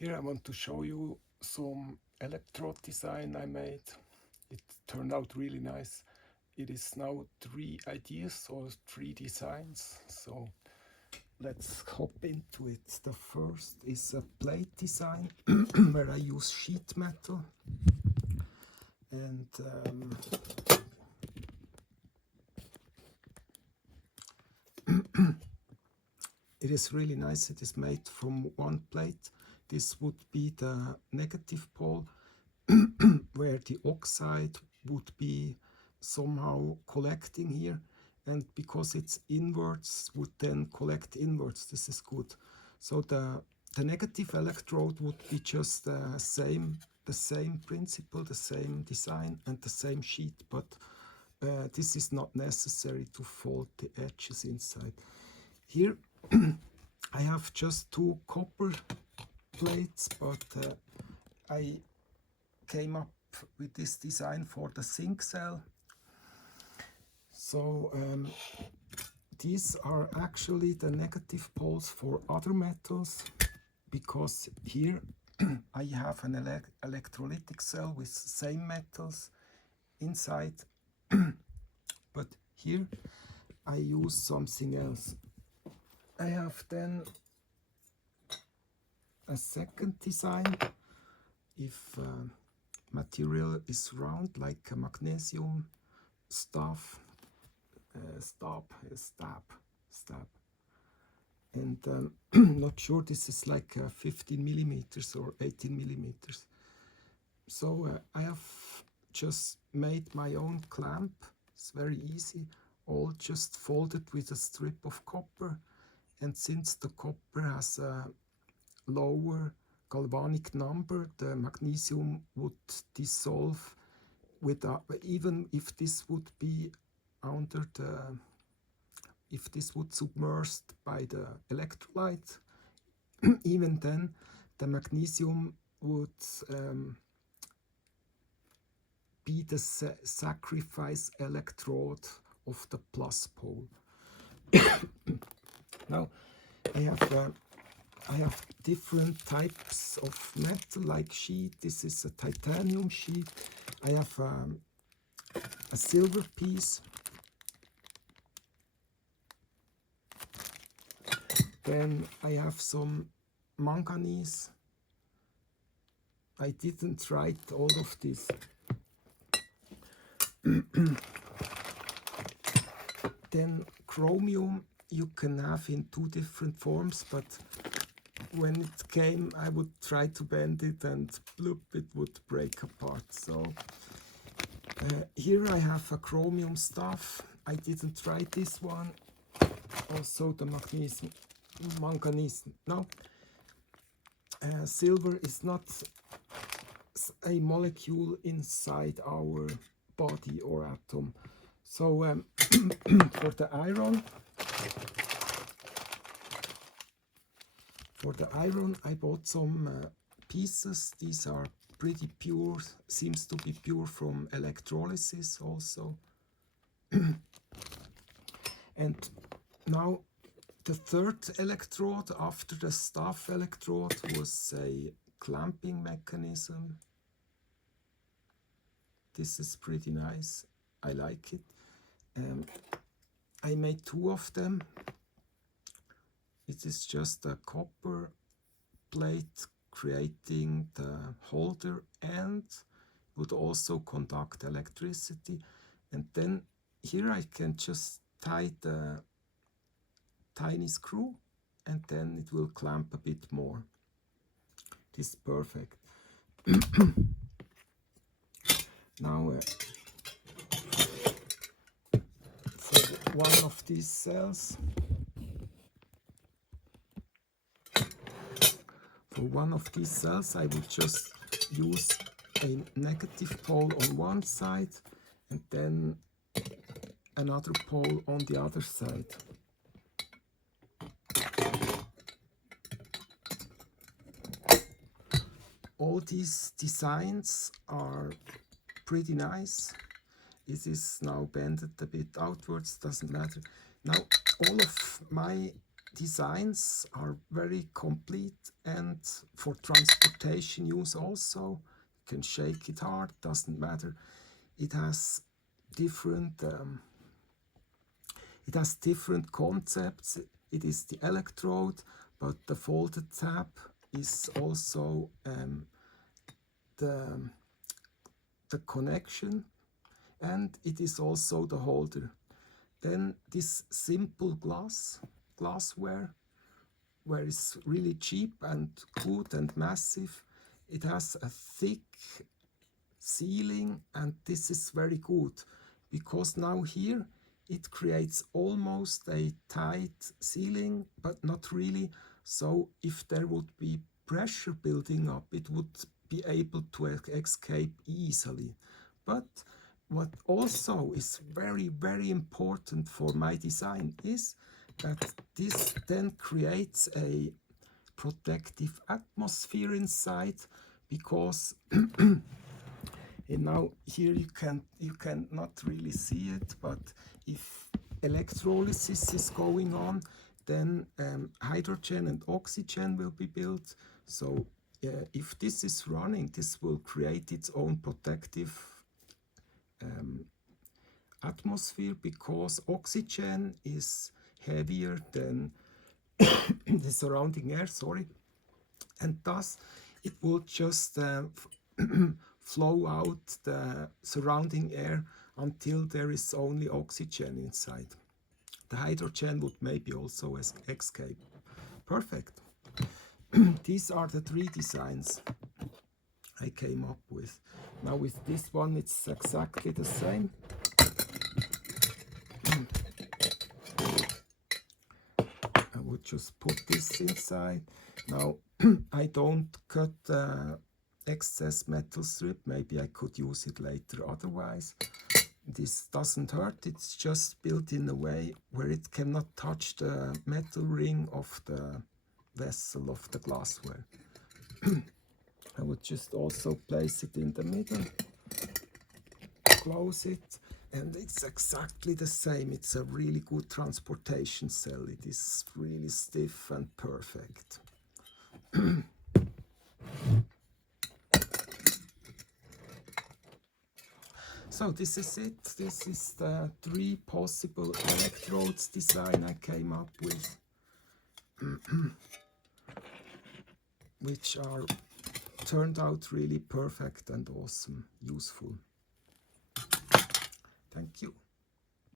Here I want to show you some electrode design I made. It turned out really nice. It is now 3 ideas or 3 designs. So let's hop into it. The first is a plate design where I use sheet metal. And it is really nice. It is made from one plate. This would be the negative pole where the oxide would be somehow collecting here, and because it's inwards would then collect inwards. This is good. So the negative electrode would be just the same principle, the same design and the same sheet, but this is not necessary to fold the edges inside. Here I have just 2 copper plates, but I came up with this design for the zinc cell. So these are actually the negative poles for other metals, because here I have an electrolytic cell with same metals inside, but here I use something else. I have then a second design. If material is round, like a magnesium stab, and not sure, this is like 15 millimeters or 18 millimeters. So I have just made my own clamp. It's very easy, all just folded with a strip of copper, and since the copper has a lower galvanic number, the magnesium would dissolve without, even if this would be under the, if this would submerged by the electrolyte, even then the magnesium would be the sacrifice electrode of the plus pole. Now I have different types of metal, like sheet. This is a titanium sheet. I have a silver piece. Then I have some manganese. I didn't write all of this. Then chromium you can have in 2 different forms, but when it came I would try to bend it and bloop, it would break apart. So here I have a chromium stuff. I didn't write this one. Also the manganese. No, silver is not a molecule inside our body or atom. So for the iron I bought some pieces. These are pretty pure, seems to be pure from electrolysis also. And now the third electrode after the staff electrode was a clamping mechanism. This is pretty nice. I like it. I made 2 of them. It is just a copper plate creating the holder and would also conduct electricity. And then here I can just tie the tiny screw, and then it will clamp a bit more. This is perfect. Now for one of these cells, I would just use a negative pole on one side and then another pole on the other side. All these designs are pretty nice. It is now bended a bit outwards, doesn't matter. Now all of my designs are very complete, and for transportation use also. You can shake it hard, doesn't matter. It has different concepts. It is the electrode, but the folded tab is also the connection, and it is also the holder. Then this simple glassware, where it's really cheap and good and massive. It has a thick sealing, and this is very good because now here it creates almost a tight sealing, but not really. So if there would be pressure building up, it would be able to escape easily. But what also is very, very important for my design is that this then creates a protective atmosphere inside, because and now here you can not really see it, but if electrolysis is going on, then hydrogen and oxygen will be built. So if this is running, this will create its own protective atmosphere, because oxygen is heavier than the surrounding air, and thus it will just flow out the surrounding air until there is only oxygen inside. The hydrogen would maybe also escape. Perfect. These are the 3 designs I came up with. Now with this one it's exactly the same. I would just put this inside. Now I don't cut excess metal strip, maybe I could use it later otherwise. This doesn't hurt, it's just built in a way where it cannot touch the metal ring of the vessel of the glassware. I would just also place it in the middle, close it, and it's exactly the same. It's a really good transportation cell. It is really stiff and perfect. So this is it. This is the 3 possible electrodes design I came up with, which are turned out really perfect and awesome, useful. Thank you.